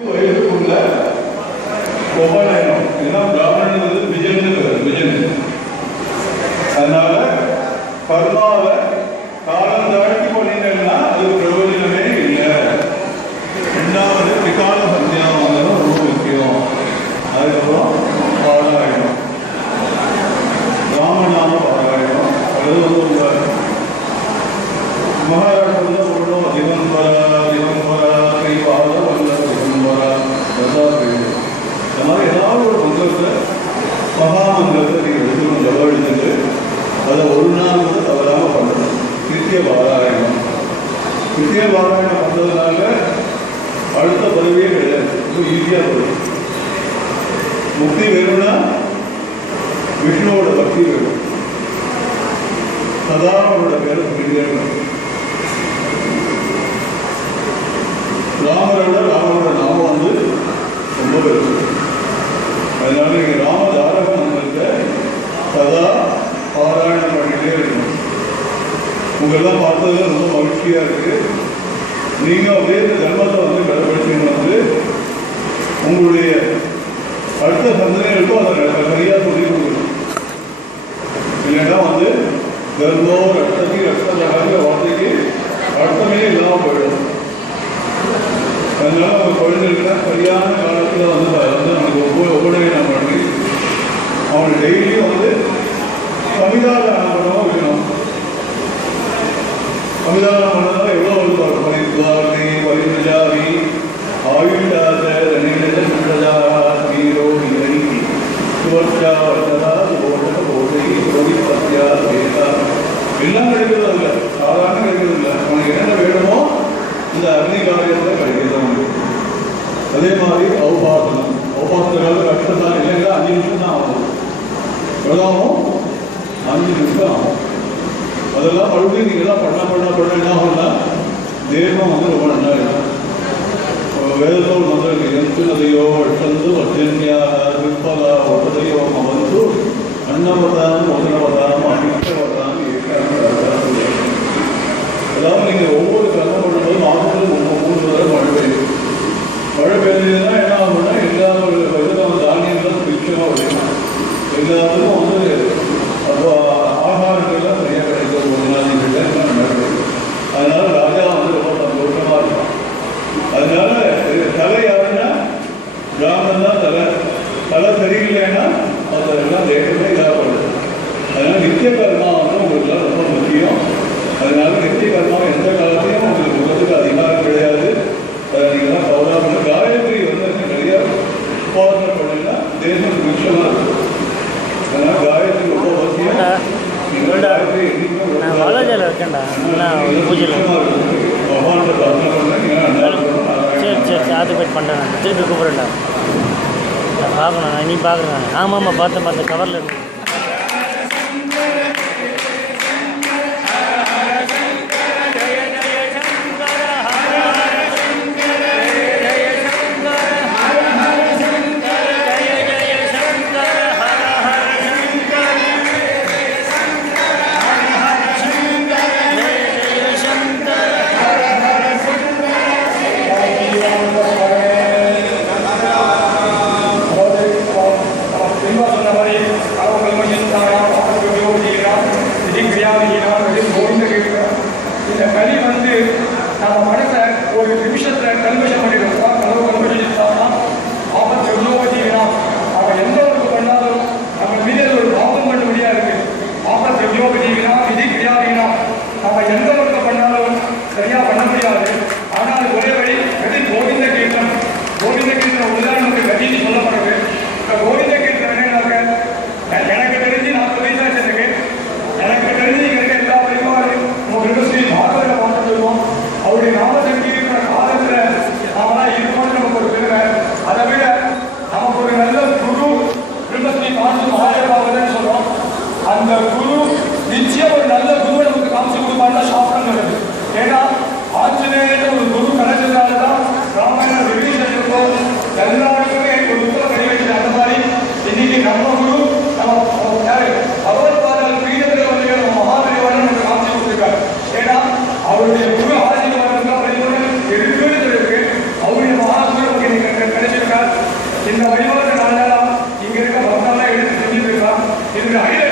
வயதுக்குள்ள உபநயனம் ஏன்னா பிராமணன் விஜயன் விஜயன் அதனால கர்மாவை காலம் தாழ்த்தி பண்ணினா அது பிரயோஜனமே இல்லை ரெண்டாவது திகால சந்தியாவது ரொம்ப முக்கியம் அதுக்கப்புறம் பாராயணம் ராமநாம பாராயணம் அது வந்து உங்க மகாராஷ்டிரத்தில் ஒன்றும் திகம்பர திகம்பர கைவாத வல்ல திகம்பர ததா பேரு இந்த மாதிரி ஏதாவது ஒரு மகாமந்திரத்தை நீங்கள் எடுத்துக்கணும் செலவழிச்சுட்டு அதை ஒரு நாள் வந்து தவறாமல் பண்ணணும். நித்திய பாராயணம் நித்திய பாராயணம் பண்ணுறதுனால அடுத்த பதவியே கிடையாது. ரொம்ப ஈஸியாக போயிடும். முக்தி வேணும்னா விஷ்ணுவோட பக்தி வேணும். சதா அவரோட பேரை சொல்லிட்டே இருக்கணும் ராமரோட ராமரோட நாமம் வந்து ரொம்ப பெருசு அதனால நீங்க ராம தாரக மந்திரத்தை சதா பாராயணம் பண்ணிட்டே இருக்கணும். உங்களெல்லாம் பார்த்ததுல ரொம்ப மகிழ்ச்சியா இருக்கு. நீங்க அப்படியே இந்த தர்மத்தை வந்து கடைபிடிச்சீங்க வந்து உங்களுடைய அடுத்த சந்தனைகளுக்கும் அதை ந- சரியா சொல்லி கொடுக்கணும். இல்லைன்னா வந்து தர்மோ ரத்தத்தி ரத்ததகாங்கிற வார்த்தைக்கு அர்த்தமே இல்லாமல் போயிடும். அதனால அவங்க குழந்தைகளுக்கு சரியான காலத்தில் வந்து அதை வந்து நமக்கு பண்ணி அவனை டெய்லியும் வந்து சமிதானம் பண்ணவும் வேணும் சமிதானம் பண்ணதான் எவ்வளோ வந்து பரிசுவாரி பரிசுஜாவி ஆயுண்டாத நினைந்த நீரோ நீரை சுவர்ச்சா வர்த்ததா ஓட ஓடை ஓடி பத்தியா வேதா. எல்லாம் கிடைக்கிறது இல்லை சாதாரண கிடைக்கிறது இல்லை உனக்கு என்னென்ன வேணுமோ இந்த அக்னி காரியத்தில் கிடைக்கிறது உனக்கு அதே மாதிரி அவுபாசனம் ஔபாசனங்கள் கஷ்டம் தான் இல்லைங்களா அஞ்சு நிமிஷம் தான் ஆகும். எவ்வளோ அஞ்சு நிமிஷம் ஆகும். அதெல்லாம் மறுபடியும் நீங்கள் எல்லாம் பண்ண பண்ண பண்ண என்ன ஆகும்னா தேவம் வந்து ரொம்ப நல்லா இருக்கும் வேதத்தோடு ஒரு மந்திரம் இருக்கு வட்டந்து வர்ஜன்யா விற்பலா வாலாஜால இருக்கேன்டா நான் பூஜையில். சரி சரி சரி. அது போய் பண்ணுறேன் திருப்பி கூப்பிட்றேன்டா. நான் பார்க்கணும் நான் நீ பார்க்குறேன் ஆமாம் ஆமாம் பார்த்தேன் பார்த்தேன் கவரில் இருக்கு. நிச்சயம் ஒரு நல்ல குருவை நமக்கு காமிச்சு கொடுப்பாருன்னா சாஸ்திரம் வருது ஏன்னா ஆஞ்சநேயர் ஒரு குரு கிடைச்சதுனால தான் ராமாயண விபீஷனுக்கும் எல்லாருக்குமே ஒரு உத்தரம் நிறைவேற்றின அந்த மாதிரி இன்னைக்கு நம்ம குரு நம்ம அவர் பாதால் பீடத்தில் வந்து நம்ம மகாபெரியவர் நமக்கு காமிச்சு கொடுத்துருக்காரு. ஏன்னா அவருடைய குரு இந்த வழிபாட்டு நாளெல்லாம் இங்க இருக்க பக்தெல்லாம் எடுத்து செஞ்சுட்டு இருக்கலாம் இதுக்கு ஹைலைட்